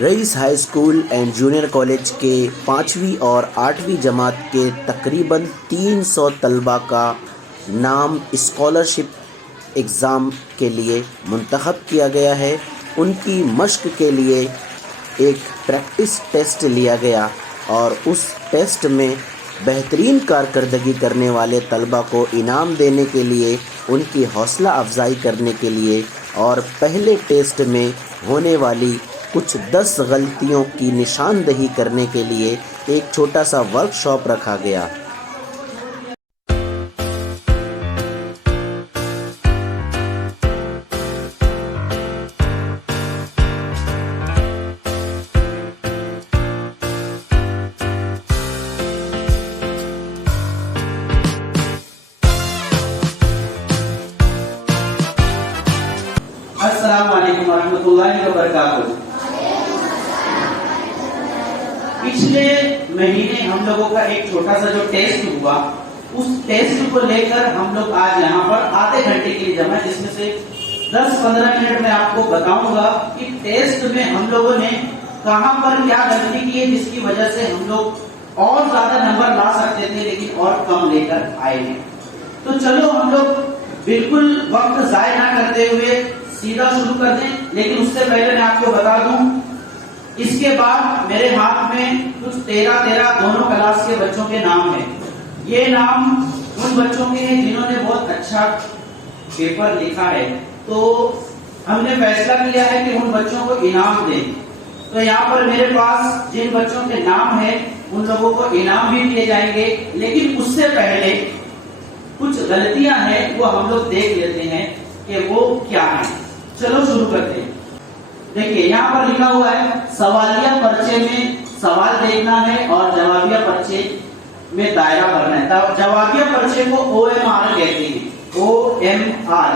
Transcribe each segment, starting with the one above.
Rice high school and junior college के 5वीं और 8वीं जमात के तकरीबन 300 तलबा का नाम स्कॉलरशिप एग्ज़ाम के लिए मुंतखब किया गया है। उनकी मश्क के लिए एक प्रैक्टिस टेस्ट लिया गया और उस टेस्ट में बेहतरीन कारकर्दगी करने वाले तलबा को इनाम देने के लिए, उनकी हौसला अफजाई करने के लिए और पहले टेस्ट में होने वाली कुछ 10 गलतियों की निशानदही करने के लिए एक छोटा सा वर्कशॉप रखा गया। अस्सलाम वालेकुम वरहमतुल्लाहि वबरकातुहू। पिछले महीने हम लोगों का एक छोटा सा जो टेस्ट हुआ, उस टेस्ट को लेकर हम लोग आज यहाँ पर आधे घंटे के लिए जमा है, जिसमें से 10-15 मिनट में आपको बताऊंगा कि टेस्ट में हम लोगों ने कहां पर क्या गलती की है, जिसकी वजह से हम लोग और ज्यादा नंबर ला सकते थे लेकिन और कम लेकर आए हैं। तो चलो हम लोग बिल्कुल वक्त जाया ना करते हुए सीधा शुरू कर दें। लेकिन उससे पहले मैं आपको बता दूं, इसके बाद मेरे हाथ में कुछ 13 दोनों क्लास के बच्चों के नाम हैं। ये नाम उन बच्चों के हैं जिन्होंने बहुत अच्छा पेपर लिखा है। तो हमने फैसला किया है कि उन बच्चों को इनाम दें। तो यहाँ पर मेरे पास जिन बच्चों के नाम है उन लोगों को इनाम भी दिए जाएंगे, लेकिन उससे पहले कुछ गलतियां हैं वो हम लोग देख लेते हैं कि वो क्या है। चलो शुरू करते हैं। देखिए यहाँ पर लिखा हुआ है सवालिया पर्चे में सवाल देखना है और जवाबिया पर्चे में दायरा भरना है। जवाबिया पर्चे को OMR कहते हैं। OMR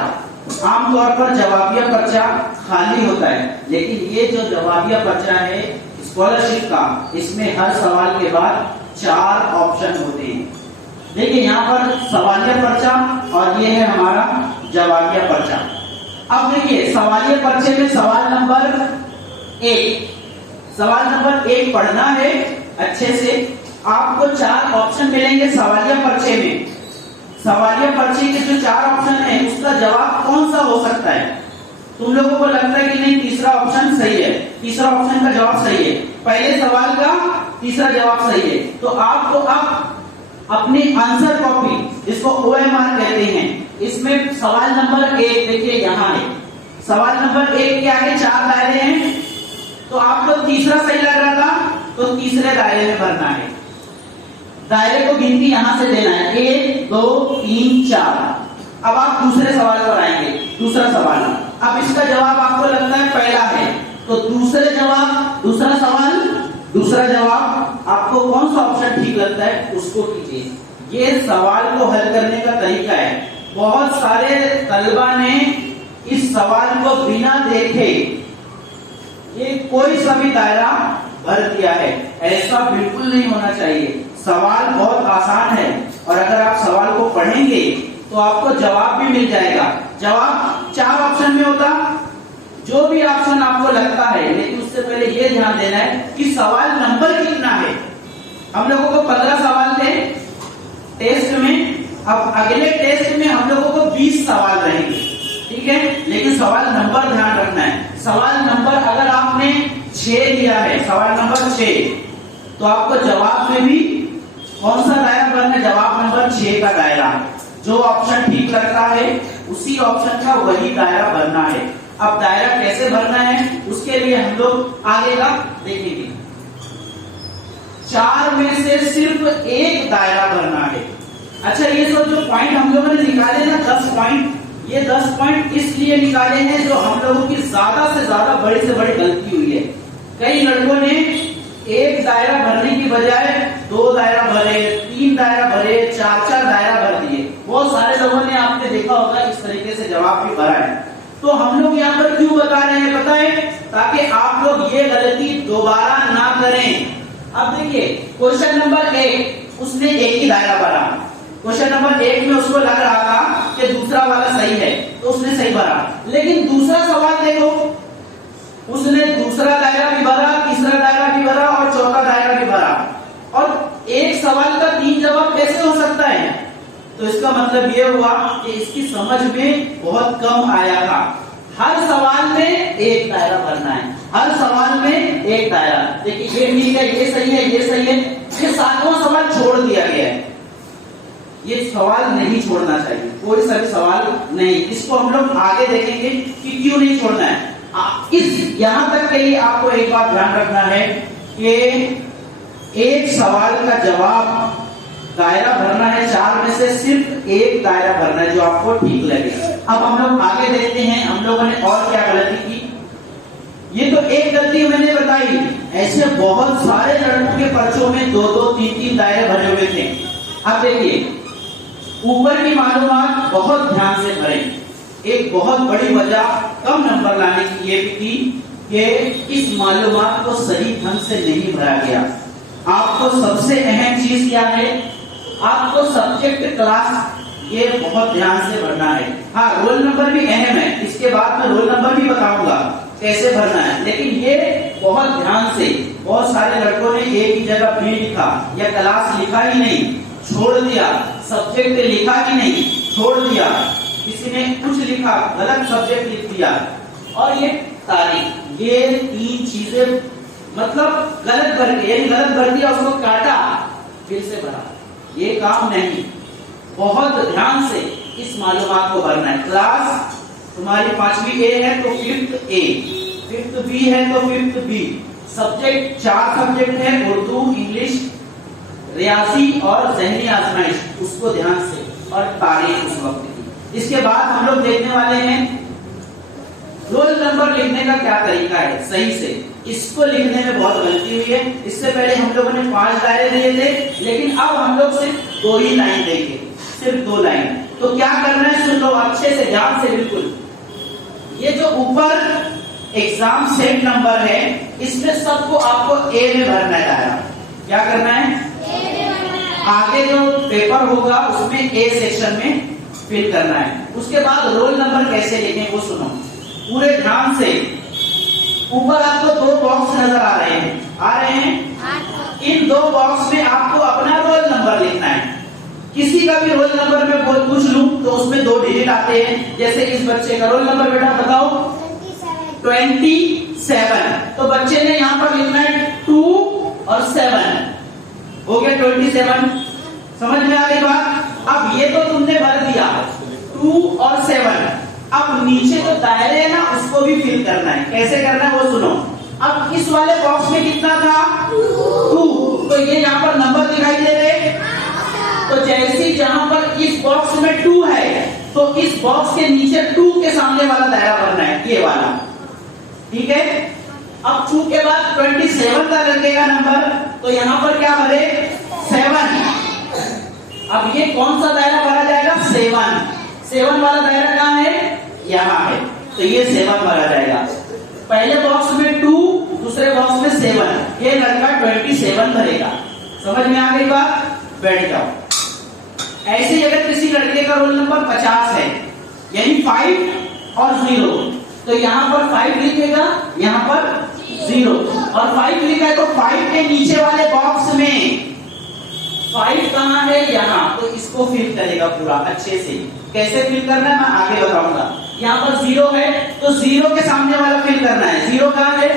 आमतौर पर जवाबिया पर्चा खाली होता है, लेकिन ये जो जवाबिया पर्चा है स्कॉलरशिप का, इसमें हर सवाल के बाद 4 ऑप्शन होते हैं। देखिए यहाँ पर सवालिया पर्चा और ये है हमारा जवाबिया पर्चा। अब देखिए सवालिया पर्चे में सवाल नंबर 1 पढ़ना है अच्छे से। आपको 4 ऑप्शन मिलेंगे सवालिया पर्चे में। सवालिया पर्चे के जो 4 ऑप्शन है उसका जवाब कौन सा हो सकता है? तुम लोगों को लगता है कि नहीं तीसरा ऑप्शन सही है, तीसरा ऑप्शन का जवाब सही है, पहले सवाल का तीसरा जवाब सही है। तो आपको अब अपनी आंसर कॉपी, जिसको OMR कहते हैं, इसमें सवाल नंबर 1 देखिए यहाँ है। सवाल नंबर 1 के आगे 4 दायरे हैं, तो आपको तीसरा सही लग रहा था तो तीसरे दायरे में भरना है। दायरे को गिनती यहां से देना है 1 2 3 4। अब आप दूसरे सवाल पर आएंगे। दूसरा सवाल, अब इसका जवाब आपको लगता है पहला है, तो दूसरा जवाब आपको कौन सा ऑप्शन ठीक लगता है उसको कीजिए। ये सवाल को हल करने का तरीका है। बहुत सारे तलबा ने इस सवाल को बिना देखे ये कोई सा भी दायरा भर दिया है। ऐसा बिल्कुल नहीं होना चाहिए। सवाल बहुत आसान है और अगर आप सवाल को पढ़ेंगे तो आपको जवाब भी मिल जाएगा। जवाब 4 ऑप्शन में होता, जो भी ऑप्शन आपको लगता है, लेकिन उससे पहले ये ध्यान देना है कि सवाल नंबर कितना है। हम लोगों को 15 सवाल थे टेस्ट में, अब अगले टेस्ट में हम लोगों को 20 सवाल रहेंगे, ठीक है। लेकिन सवाल नंबर ध्यान रखना है। सवाल नंबर अगर आपने 6 लिया है, सवाल नंबर 6, तो आपको जवाब में भी कौन सा दायरा भरना है? जवाब नंबर 6 का दायरा। जो ऑप्शन ठीक लगता है उसी ऑप्शन का वही दायरा भरना है। अब दायरा कैसे भरना है उसके लिए हम लोग आगे का देखेंगे। 4 में से सिर्फ एक दायरा भरना है। अच्छा, ये सब जो पॉइंट हम लोगों ने निकाले ना 10 पॉइंट, ये 10 पॉइंट इसलिए निकाले हैं जो हम लोगों की ज्यादा से ज्यादा बड़ी से बड़ी गलती हुई है। कई लड़कों ने एक दायरा भरने की बजाय 2 दायरा भरे, 3 दायरा भरे, 4 दायरा भर दिए। बहुत सारे लोगों ने आपने देखा होगा इस तरीके से जवाब भी भरा है। तो हम लोग यहाँ पर क्यों बता रहे हैं पता है? ताकि आप लोग ये गलती दोबारा ना करें। अब देखिए क्वेश्चन नंबर 1, उसने एक ही दायरा भरा। क्वेश्चन नंबर 1 में उसको लग रहा था कि दूसरा वाला सही है तो उसने सही भरा, लेकिन दूसरा सवाल देखो, उसने दूसरा दायरा भी भरा, तो इसका मतलब ये हुआ कि इसकी समझ में बहुत कम आया था। हर सवाल में एक दायरा भरना है, हर सवाल में एक दायरा। देखिए ये ठीक है, ये सही है, ये सही है, ये 7वां सवाल छोड़ दिया गया है। ये सवाल नहीं छोड़ना चाहिए, कोई सा भी सवाल नहीं। इसको हम लोग आगे देखेंगे कि क्यों नहीं छोड़ना है। इस यहां तक के लिए आपको एक बात ध्यान रखना है कि एक सवाल का जवाब दायरा भरना है, 4 में से सिर्फ एक दायरा भरना है जो आपको ठीक लगे। अब हम लोग आगे देखते हैं हम लोगों ने और क्या गलती की। ये तो एक गलती मैंने बताई, ऐसे बहुत सारे लड़कों के पर्चों में 2-2, 3-3 दायरे भरे हुए थे। अब देखिए ऊपर की मालूमात बहुत ध्यान से भरें। एक बहुत बड़ी वजह कम नंबर लाने की ये भी थी कि इस मालूमात को सही ढंग से नहीं भरा गया। आपको सबसे अहम चीज क्या है, आपको सब्जेक्ट क्लास ये बहुत ध्यान से भरना है। हाँ, रोल नंबर भी अहम है, इसके बाद मैं रोल नंबर भी बताऊंगा कैसे भरना है, लेकिन ये बहुत ध्यान से। बहुत सारे लड़कों ने एक ही जगह बी लिखा या क्लास लिखा ही नहीं, छोड़ दिया, सब्जेक्ट लिखा ही नहीं, छोड़ दिया, किसी ने कुछ लिखा, गलत सब्जेक्ट लिख दिया, और ये तारीख, ये 3 चीजें मतलब गलत भर के, यानी गलत भर दिया, उसको काटा, फिर से भरा। ये काम नहीं, बहुत ध्यान से इस मालूमात को भरना है। क्लास तुम्हारी 5वीं ए है तो 5th ए, 5th बी है तो 5th बी। सब्जेक्ट 4 सब्जेक्ट है, उर्दू, इंग्लिश, रियाजी और ज़हनी आजमाइश, उसको ध्यान से, और तारीख उस वक्त की। इसके बाद हम लोग देखने वाले हैं रोल नंबर लिखने का क्या तरीका है सही से। इसको लिखने में बहुत गलती हुई है। इससे पहले हम लोगों ने 5 दायरे दिए थे, लेकिन अब हम लोग सिर्फ 2 ही लाइन देंगे, सिर्फ 2 लाइन। तो क्या करना है, सुन लो अच्छे से, ध्यान से, बिल्कुल। ये जो ऊपर एग्जाम सेट नंबर है, इसमें सबको आपको ए में भरना है दायरा। क्या करना है, आगे जो पेपर होगा उसमें ए सेक्शन में फिल करना है। उसके बाद रोल नंबर कैसे लिखें वो सुनो पूरे ध्यान से। ऊपर आपको 2 बॉक्स नजर आ रहे हैं, इन 2 बॉक्स में आपको अपना रोल नंबर लिखना है। किसी का भी रोल नंबर में पूछ लूं तो उसमें 2 डिजिट आते हैं। जैसे इस बच्चे का रोल नंबर बेटा बताओ 27, तो बच्चे ने यहाँ पर लिखना है 2 और 7, हो गया 27। समझ में आ गई बात। अब ये तो तुमने भर दिया 2 और 7, अब नीचे जो दायरे है ना उसको भी फिल करना है। कैसे करना है वो सुनो। अब इस वाले बॉक्स में कितना था 2, तो ये यहाँ पर नंबर दिखाई दे रहे, तो जैसे जहां पर इस बॉक्स में 2 है तो इस बॉक्स के नीचे 2 के सामने वाला दायरा भरना है, ये वाला, ठीक है। अब 2 के बाद 27 का लगेगा नंबर, तो यहाँ पर क्या भरे 7। अब ये कौन सा दायरा भरा जाएगा 7 वाला दायरा कहाँ है, यहाँ है, तो ये 7 भरा जाएगा। पहले बॉक्स में 2, दूसरे बॉक्स में 7, ये लड़का 27 भरेगा। समझ में आ गई बात, बैठ जाओ। ऐसे ही अगर किसी लड़के का रोल नंबर 50 है, यानी 5 और 0, तो यहाँ पर 5 लिखेगा, यहाँ पर 0, और 5 लिखा है तो 5 के नीचे वाले बॉक्स में 5 कहाँ है, यहाँ, तो इसको फिल करेगा पूरा अच्छे से। कैसे फिल करना है मैं आगे बताऊंगा। यहाँ पर 0 है तो 0 के सामने वाला फिल करना है। 0 कहाँ है,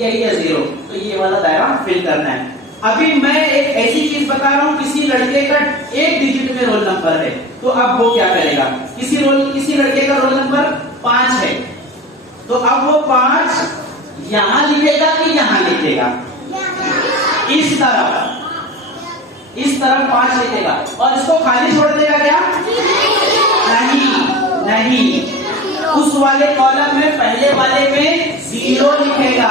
यही है 0, तो ये वाला दायरा फिल करना है। अभी मैं एक ऐसी चीज बता रहा हूँ, किसी लड़के का 1 डिजिट में रोल नंबर है, तो अब वो क्या करेगा, किसी लड़के का रोल नंबर 5 है, तो अब वो 5 यहां लिखेगा कि यहां लिखेगा, इस तरफ 5 लिखेगा, और इसको खाली छोड़ देगा क्या, नहीं, उस वाले कॉलम में पहले वाले में 0 लिखेगा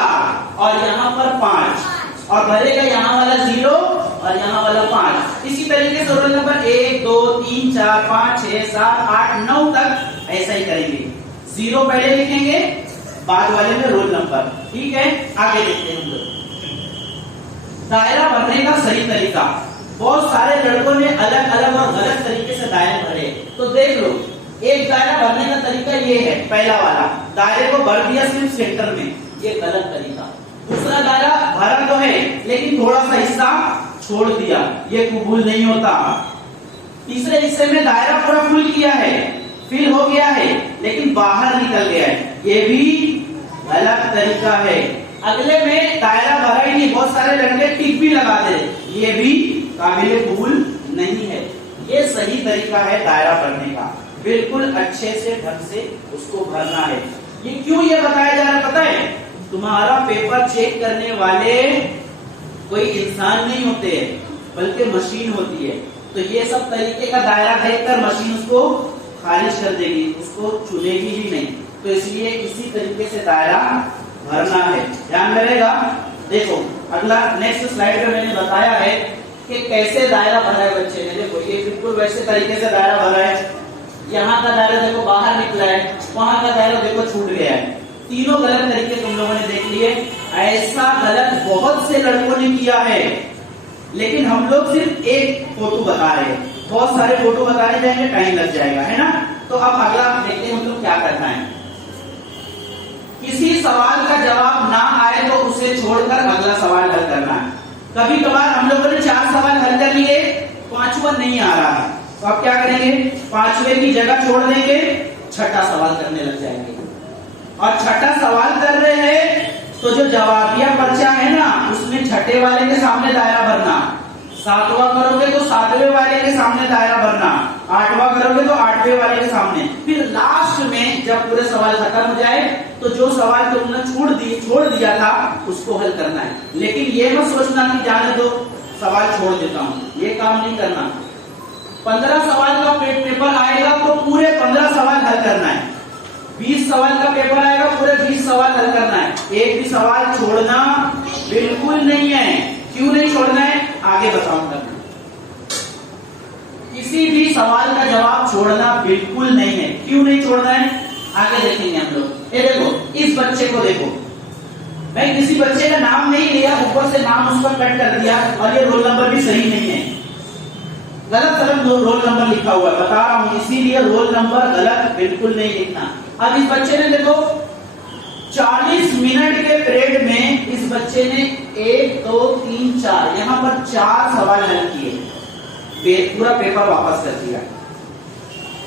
और यहाँ पर 5, और भरेगा यहाँ वाला 0 और यहाँ वाला 5। इसी तरीके से रोल नंबर 1, 2, 3, 4, 5, 6, 7, 8, 9 तक ऐसा ही करेंगे। 0 पहले लिखेंगे, बाद वाले में रोल नंबर, ठीक है। आगे देखते हैं हम लोग दायरा भरने का सही तरीका। बहुत सारे लड़कों ने अलग अलग और गलत तरीके से दायरे भरे, तो देख लो। एक दायरा भरने का तरीका ये है, पहला वाला, दायरे को भर दिया सिर्फ सेंटर में, ये गलत तरीका। दूसरा दायरा भरा तो है लेकिन थोड़ा सा हिस्सा छोड़ दिया, ये कबूल नहीं होता। तीसरे हिस्से में दायरा पूरा फुल किया है, फिल हो गया है, लेकिन बाहर निकल गया है, ये भी गलत तरीका है। अगले में दायरा भरा ही नहीं, बहुत सारे लड़के टिक भी लगा दे, ये भी काबिले कबूल नहीं है। ये सही तरीका है दायरा भरने का, बिल्कुल अच्छे से ढंग से उसको भरना है। ये क्यों ये बताया जा रहा है पता है? तुम्हारा पेपर चेक करने वाले कोई इंसान नहीं होते हैं, बल्कि मशीन होती है। तो ये सब तरीके का दायरा देखकर मशीन उसको खारिज कर देगी, उसको चुनेगी ही नहीं। तो इसलिए इसी तरीके से दायरा भरना है, ध्यान में रहेगा। देखो अगला नेक्स्ट स्लाइड में मैंने बताया है कि कैसे दायरा भरा है बच्चे ने। देखो ये बिल्कुल वैसे तरीके से दायरा भरा है। यहाँ का दायरा देखो बाहर निकला है, वहां का दायरा देखो छूट गया है। तीनों गलत तरीके तुम लोगों ने देख लिए। ऐसा गलत बहुत से लड़कों ने किया है, लेकिन हम लोग सिर्फ एक फोटो बता रहे हैं, बहुत सारे फोटो बताने जाएंगे टाइम लग जाएगा, है ना। तो अब अगला देखते हैं हम लोग क्या करना है। किसी सवाल का जवाब ना आए तो उसे छोड़कर अगला सवाल हल करना है। कभी कभार हम लोगों ने 4 सवाल हल कर लिए, 5वां नहीं आ रहा है, तो अब क्या करेंगे? 5वें की जगह छोड़ देंगे, 6ठा सवाल करने लग जाएंगे। और 6ठा सवाल कर रहे हैं तो जो जवाबिया पर्चा है ना, उसमें 6ठे वाले के सामने दायरा भरना, 7वां करोगे तो 7वें वाले के सामने दायरा भरना, 8वां करोगे तो 8वें वाले के सामने। फिर लास्ट में जब पूरे सवाल खत्म हो जाए तो जो सवाल तुमने छोड़ दिया था उसको हल करना है। लेकिन ये मत सोचना कि जाने दो सवाल छोड़ देता हूँ, ये काम नहीं करना। 15 सवाल का पेपर आएगा तो पूरे 15 सवाल हल करना है। 20 सवाल का पेपर आएगा, पूरे 20 सवाल हल करना है। एक भी सवाल छोड़ना बिल्कुल नहीं है। क्यों नहीं छोड़ना है आगे बताऊंगा। किसी भी सवाल का जवाब छोड़ना बिल्कुल नहीं है। क्यों नहीं छोड़ना है आगे देखेंगे हम लोग। ये देखो इस बच्चे को देखो, मैं किसी बच्चे का नाम नहीं लिया, ऊपर से नाम उसका कट कर दिया, और ये रोल नंबर भी सही नहीं है, गलत रोल नंबर लिखा हुआ है, बता रहा हूं, इसीलिए रोल नंबर गलत बिल्कुल नहीं लिखना। अब इस बच्चे ने देखो 40 मिनट के पीरियड में इस बच्चे ने 1 2 3 4 यहाँ पर 4 सवाल हल किए, पूरा पेपर वापस कर दिया।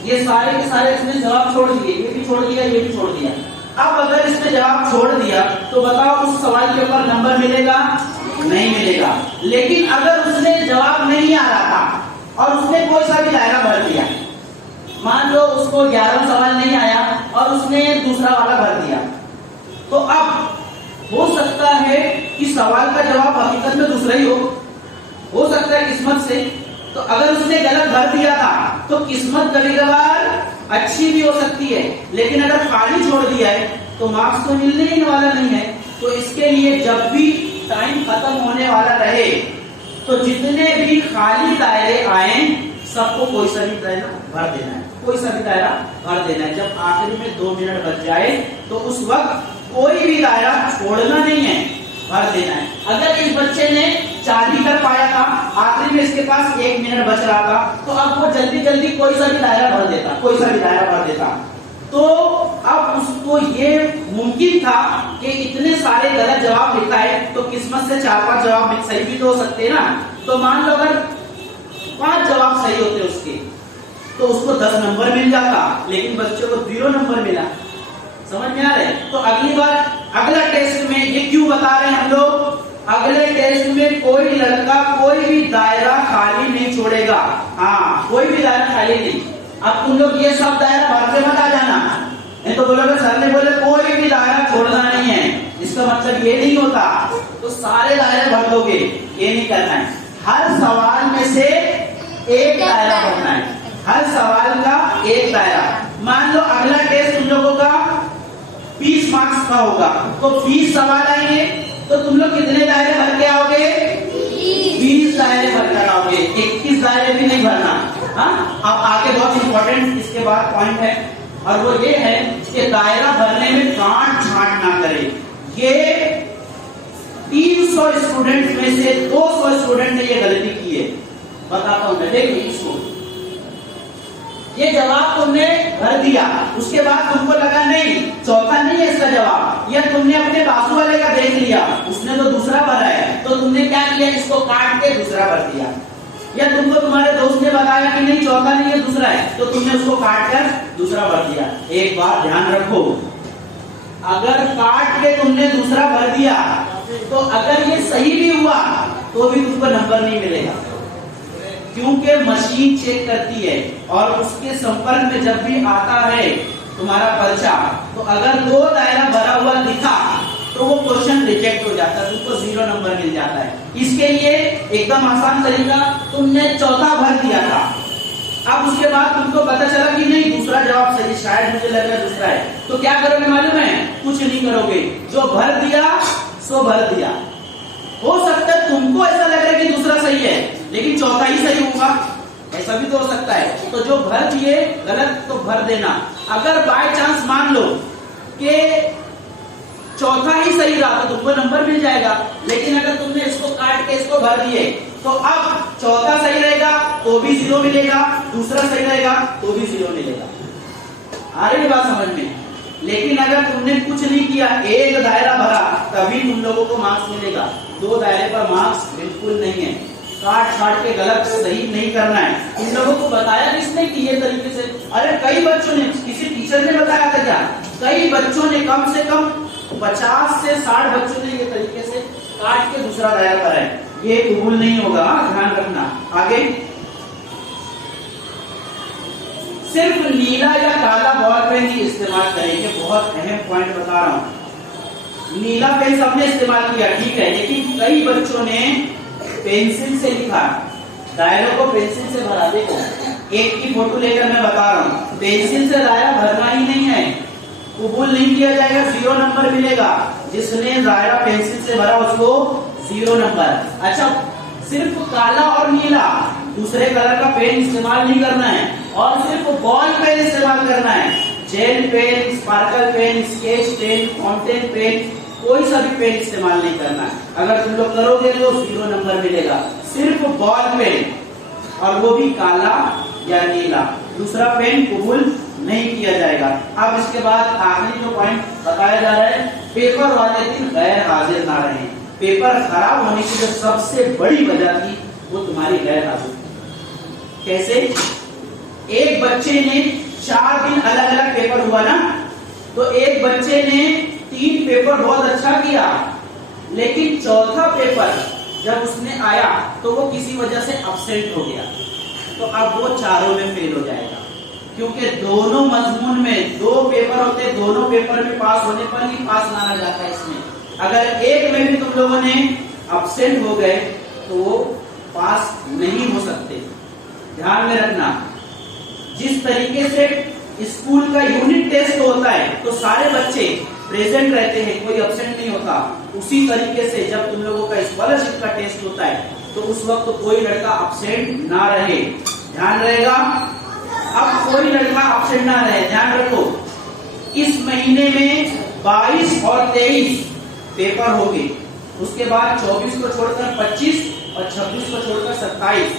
ये सारे के सारे इसने जवाब छोड़ दिए, ये भी छोड़ दिया, ये भी छोड़ दिया। अब अगर इसने जवाब छोड़ दिया तो बताओ उस सवाल के ऊपर नंबर मिलेगा? नहीं मिलेगा। लेकिन अगर उसने जवाब नहीं आ रहा था और उसने कोई सा भी दायरा भर दिया, मान लो उसको 11वां सवाल नहीं आया और उसने दूसरा वाला भर दिया, तो अब हो सकता है कि सवाल का जवाब हकीकत में दूसरा ही हो सकता है किस्मत से। तो अगर उसने गलत भर दिया था तो किस्मत कभी कभार अच्छी भी हो सकती है, लेकिन अगर खाली छोड़ दिया है तो मार्क्स तो मिलने ही वाला नहीं है। तो इसके लिए जब भी टाइम खत्म होने वाला रहे तो जितने भी खाली दायरे आए सबको कोई सा भी दायरा भर देना है, कोई सा भी दायरा भर देना है। जब आखिरी में 2 मिनट बच जाए तो उस वक्त कोई भी दायरा छोड़ना नहीं है, भर देना है। अगर इस बच्चे ने 4 ही कर पाया था, आखिरी में इसके पास 1 मिनट बच रहा था, तो अब वो जल्दी जल्दी कोई सा भी दायरा भर देता, कोई सा भी दायरा भर देता। तो अब उसको ये मुमकिन था कि इतने सारे गलत जवाब लिखा है तो किस्मत से 4-5 जवाब सही भी तो हो सकते ना। तो मान लो अगर 5 जवाब सही होते उसके तो उसको 10 नंबर मिल जाता, लेकिन बच्चे को 0 नंबर मिला। समझ में आ रहा है? तो अगली बार अगला टेस्ट में ये क्यों बता रहे हैं हम लोग, अगले टेस्ट में कोई लड़का कोई भी दायरा खाली नहीं छोड़ेगा। हाँ, कोई भी दायरा खाली नहीं। अब तुम लोग ये सब दायरा भर के मत आ जाना, नहीं तो बोलोगे सर ने बोले कोई भी दायरा छोड़ना नहीं है, इसका मतलब ये नहीं होता तो सारे दायरे भर दोगे, ये नहीं करना है। हर सवाल में से एक दायरा भरना है, हर सवाल का एक दायरा। मान लो अगला टेस्ट तुम लोगों का 20 मार्क्स का होगा, तो 20 सवाल आएंगे, तो तुम लोग कितने दायरे भर के आओगे? 20 दायरे भर कर आओगे, 21 दायरे भी नहीं भरना। हाँ, अब आगे बहुत इंपॉर्टेंट इसके बाद पॉइंट है, और वो ये है कि दायरा भरने में काट छांट ना करें। ये 300 स्टूडेंट में से 200 स्टूडेंट ने ये गलती की है, बताता हूं मैं। देखिए इसको, ये जवाब तुमने भर दिया, उसके बाद तुमको लगा नहीं चौथा नहीं है इसका जवाब, या तुमने अपने बाजू वाले का देख लिया, उसने तो दूसरा भरा है, तो तुमने क्या किया, इसको काट के दूसरा भर दिया। या तुमको तुम्हारे दोस्त ने बताया कि नहीं चौथा नहीं है दूसरा है, तो तुमने उसको काट कर दूसरा भर दिया। एक बात ध्यान रखो, अगर काट के तुमने दूसरा भर दिया तो अगर ये सही भी हुआ तो भी तुमको नंबर नहीं मिलेगा, क्योंकि मशीन चेक करती है और उसके संपर्क में जब भी आता है तुम्हारा पर्चा, तो अगर 2 दायरा भरा हुआ दिखा तो वो क्वेश्चन रिजेक्ट हो जाता है, तुमको 0 नंबर मिल जाता है। इसके लिए एकदम आसान तरीका, तुमने चौथा भर दिया था, अब उसके बाद तुमको पता चला कि नहीं दूसरा जवाब सही, शायद मुझे लग रहा है दूसरा है, तो क्या करोगे मालूम है? कुछ नहीं करोगे, जो भर दिया सो भर दिया। हो सकता है तुमको ऐसा लग रहा है कि दूसरा सही है लेकिन चौथा ही सही होगा, ऐसा भी तो हो सकता है। तो जो भर दिए गलत तो भर देना। अगर बाय चांस मान लो कि चौथा ही सही रहा तो तुमको नंबर मिल जाएगा, लेकिन अगर तुमने इसको काट के इसको भर दिए तो अब चौथा सही रहेगा तो भी 0 मिलेगा, दूसरा सही रहेगा तो भी 0 मिलेगा। आ रही बात समझ में? लेकिन अगर तुमने कुछ नहीं किया, एक दायरा भरा, तभी तुम लोगों को मार्क्स मिलेगा। 2 दायरे पर मार्क्स बिल्कुल नहीं है। काट काट के गलत सही नहीं करना है। तुम लोगों को बताया किसने कि ये तरीके से? अरे कई बच्चों ने, किसी टीचर ने बताया था क्या? कई बच्चों ने, कम से कम 50 से 60 बच्चों ने ये तरीके से काट के दूसरा दायरा भरा है। ये कबूल नहीं होगा, ध्यान रखना। आगे, सिर्फ नीला या काला बॉल पेन ही इस्तेमाल करेंगे। बहुत अहम पॉइंट बता रहा हूं। नीला पेन सबने इस्तेमाल किया, ठीक है, लेकिन कई बच्चों ने पेंसिल से लिखा, दायरों को पेंसिल से भरा। देखो, एक की फोटो लेकर मैं बता रहा हूं, पेंसिल से दायरा भरना ही नहीं है, कबूल नहीं किया जाएगा, 0 नंबर मिलेगा। जिसने दायरा पेंसिल से भरा उसको 0 नंबर। अच्छा, सिर्फ काला और नीला, दूसरे कलर का पेन इस्तेमाल नहीं करना है, और सिर्फ बॉल पेन इस्तेमाल करना है। Gel pen, sparkle pen, sketch pen, fountain pen, कोई सा भी पेन इस्तेमाल नहीं करना है। अगर तुम लोग करोगे तो 0 नंबर मिलेगा। सिर्फ बॉल पेन, और वो भी काला या नीला, दूसरा पेन कबूल नहीं किया जाएगा। अब इसके बाद आखिरी जो पॉइंट बताया जा रहा है, पेपर वाले दिन गैर हाजिर ना रहे। पेपर खराब होने की जो सबसे बड़ी वजह थी वो तुम्हारी गैर हाजिर। कैसे? एक बच्चे ने 4 दिन अलग अलग पेपर हुआ ना, तो एक बच्चे ने 3 पेपर बहुत अच्छा किया, लेकिन चौथा पेपर जब उसने आया तो वो किसी वजह से अब्सेंट हो गया, तो अब वो चारों में फेल हो जाएगा। क्योंकि दोनों मजमून में 2 पेपर होते, दोनों पेपर में पास होने पर ही पास माना जाता है। इसमें अगर एक में भी तुम लोगों ने अब्सेंट हो गए तो वो पास नहीं हो सकते। ध्यान में रखना, जिस तरीके से स्कूल का यूनिट टेस्ट होता है तो सारे बच्चे प्रेजेंट रहते हैं, कोई अब्सेंट नहीं होता, उसी तरीके से जब तुम लोगों का स्कॉलरशिप का टेस्ट होता है तो उस वक्त कोई लड़का अब्सेंट ना रहे। ध्यान रहेगा, अब कोई लड़का अब्सेंट ना रहे, ध्यान रखो। इस महीने में 22 और 23 पेपर होंगे, उसके बाद 24 को छोड़कर 25 और 26 को छोड़कर 27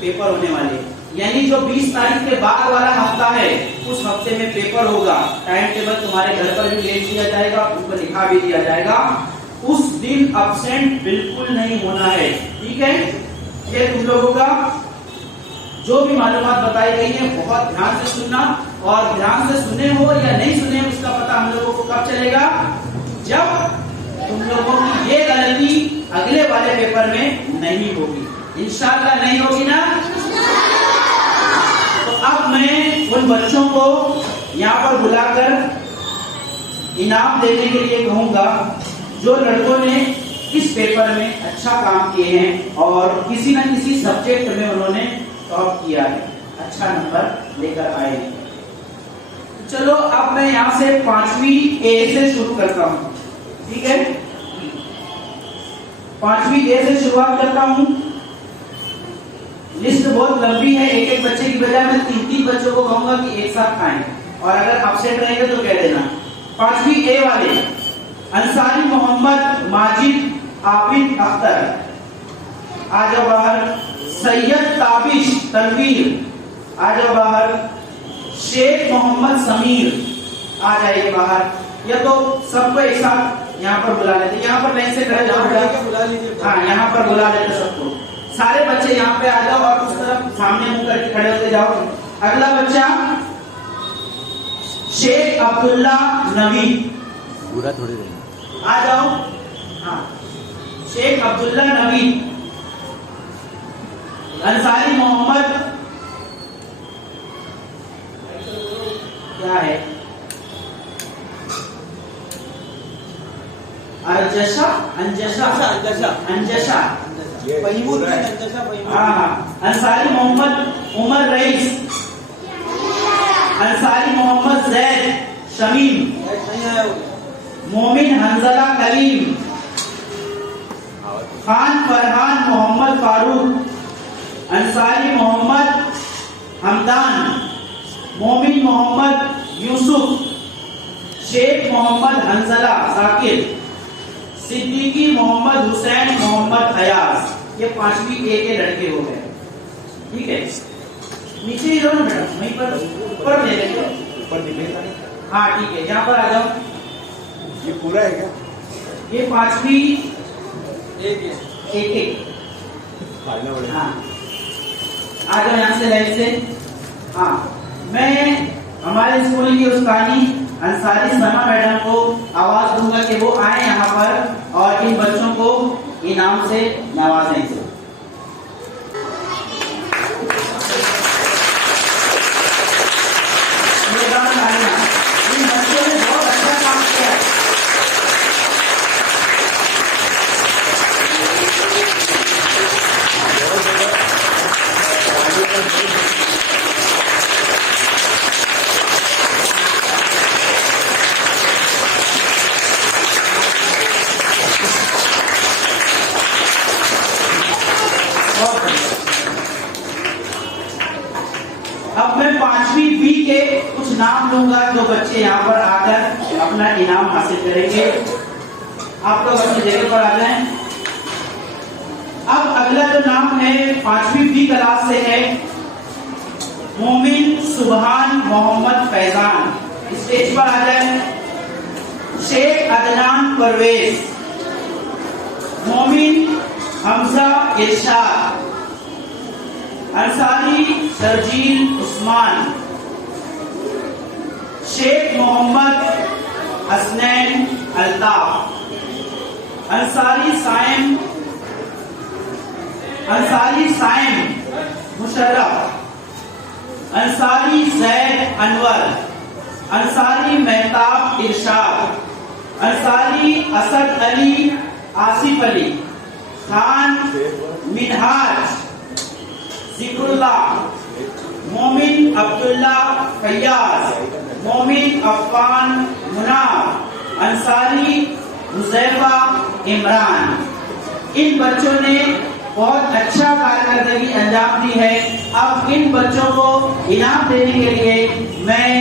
पेपर होने वाले, यानी जो 20 तारीख के बाद वाला हफ्ता है उस हफ्ते में पेपर होगा। टाइम टेबल तुम्हारे घर पर भी भेज दिया जाएगा, उनको लिखा भी दिया जाएगा। उस दिन अब्सेंट बिल्कुल नहीं होना है, ठीक है? ये तुम लोगों का जो भी मालूमात बताई गई है बहुत ध्यान से सुनना, और ध्यान से सुने हो या नहीं सुने उसका पता हम लोगों को कब चलेगा? जब तुम लोगों की ये गलती अगले वाले पेपर में नहीं होगी। इंशाअल्लाह नहीं होगी ना? तो अब मैं उन बच्चों को यहाँ पर बुलाकर इनाम देने के लिए कहूंगा जो लड़कों ने इस पेपर में अच्छा काम किए हैं और किसी न किसी सब्जेक्ट में उन्होंने टॉप किया है, अच्छा नंबर लेकर आए हैं। चलो अब मैं यहाँ से 5वीं ए से शुरू करता हूँ, ठीक है? 5वीं ए से शुरुआत करता हूँ। लिस्ट बहुत लंबी है, एक एक बच्चे की बजाय मैं 3-3 बच्चों को कहूंगा कि एक साथ खाएं, और अगर अपसेट रहेंगे तो कह देना। 5वीं ए वाले अंसारी मोहम्मद माजिद आबिद अख्तर, आ जाओ बाहर। सैयद ताबिश तनवीर, आ जाओ बाहर। शेख मोहम्मद समीर, आ जाइए बाहर। या तो सबको एक साथ यहाँ पर बुला लेते, यहाँ पर लाइन से खड़े बुला लीजिए। हाँ, यहाँ पर बुला लेते सबको। सारे बच्चे यहाँ पे आ जाओ और उस तरफ सामने मुंह करके खड़े होते जाओ। अगला बच्चा शेख अब्दुल्ला नवी, पूरा थोड़ी रहेगा। आ जाओ। हाँ, शेख अब्दुल्ला नवी। अंसारी मोहम्मद, क्या है, अंजशा अंसारी मोहम्मद उमर रईस, अंसारी मोहम्मद जैद शमीम, मोमिन हंजला करीम, खान फरहान मोहम्मद फारूक, अंसारी मोहम्मद हमदान, मोमिन मोहम्मद यूसुफ, शेख मोहम्मद हंजला जाकिर, सिद्दीकी मोहम्मद हुसैन मोहम्मद फयाज। ये 5वीं ए के लड़के हो गए। ठीक है, नीचे ही रहो बेटा, वहीं पर ऊपर ले लेंगे, ऊपर दिखेगा। हाँ ठीक है, यहाँ पर आ जाओ। ये पूरा है क्या? ये 5वीं एक हाँ, आ जाओ यहाँ से लाइन से। हाँ, मैं हमारे स्कूल की उस्तानी अंसारी सना मैडम को आवाज दूंगा कि वो आए यहाँ पर और इन बच्चों को इनाम से नवाजें। इन बच्चों ने बहुत अच्छा काम किया। अब मैं 5वीं बी के कुछ नाम लूंगा जो बच्चे यहाँ पर आकर अपना इनाम हासिल करेंगे। आप लोग अपनी जगह पर आ जाएं। अब अगला जो नाम है 5वीं बी क्लास से है मोमिन सुबहान मोहम्मद फैजान। स्टेज पर आ जाए। शेख अदनान परवेज, मोमिन हमजा इरशाद, अंसारी सरजील उस्मान, शेख मोहम्मद हसनैन अल्ताफ, अंसारी साइम मुशर्रफ, अंसारी जैद अनवर, अंसारी मेहताब इरशाद, अंसारी असद अली आसिफ अली, खान मिनहाज जिक्रुल्लाह, मोमिन अब्दुल्ला फैयाज, मोमिन अफान मुनाफ, अंसारी हुजैफा इमरान। इन बच्चों ने बहुत अच्छा कारकर्दगी अंजाम दी है। अब इन बच्चों को इनाम देने के लिए मैं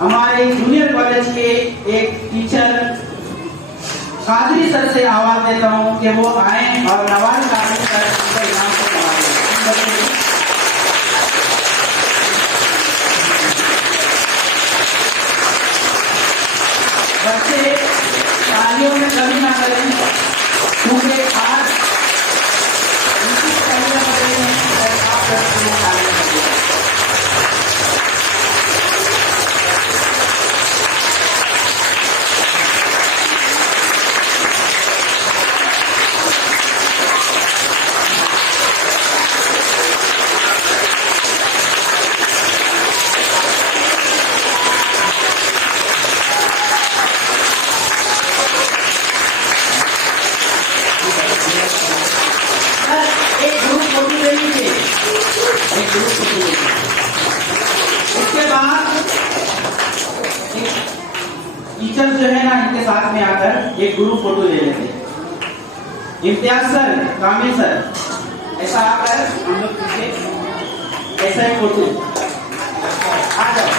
हमारे जूनियर कॉलेज के एक टीचर कादरी सर से आवाज देता हूं कि वो आए और नवाज कादरी सर को इनाम से नवाजें। बच्चे तालियों में कमी ना करें क्योंकि आज इसके बाद टीचर जो है ना इनके साथ में आकर एक ग्रुप फोटो ले लेते। इम्तियाज सर, कामिल सर, ऐसा आकर हम लोग पीछे ऐसा एक फोटो आ जाओ।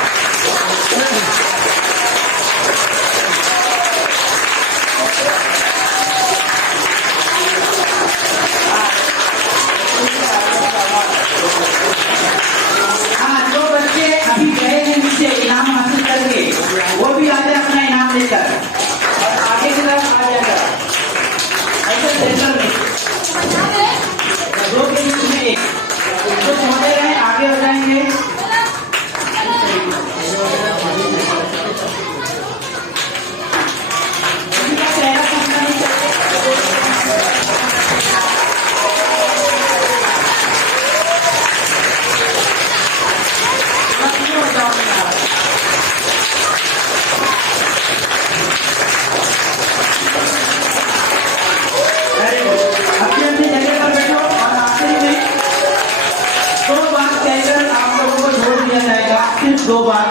जो बच्चे अभी गए हैं नीचे इनाम हासिल करके वो भी आते अपना इनाम लेकर और आगे की तरफ आ जाएगा। ऐसे सेंटर में जो भी दो बार